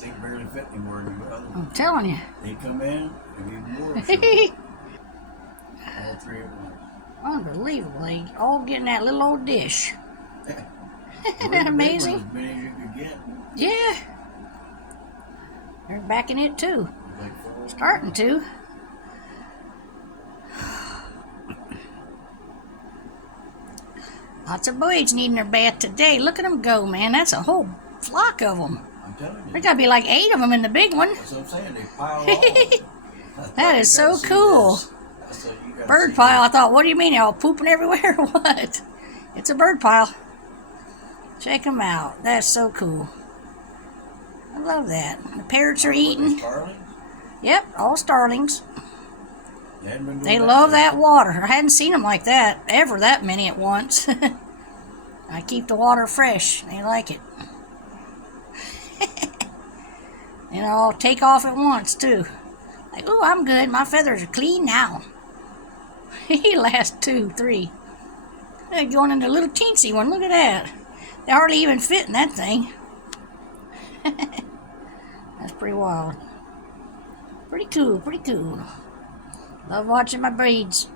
they barely fit anymore in the other one. I'm telling you. They come in, and even more. So all three of them. Unbelievable. They all get in that little old dish. Isn't that As amazing? many as you could get. Yeah. They're backing it too. Like Starting to. Lots of birds needing their bath today. Look at them go, man. That's a whole flock of them. I'm telling you. There got to be like 8 of them in the big one. That's what I'm saying. They pile all. That is so cool. Bird pile. I thought, what do you mean? They're all pooping everywhere or what? It's a bird pile. Check them out. That's so cool. I love that. The parrots are eating. Starlings? Yep, all starlings. They They love that water. I hadn't seen them like that, ever that many at once. I keep the water fresh. They like it. And I'll take off at once, too. Like, ooh, I'm good. My feathers are clean now. He lasts 2, 3. They're going into a little teensy one. Look at that. They hardly even fit in that thing. That's pretty wild. Pretty cool, pretty cool. Love watching my breeds.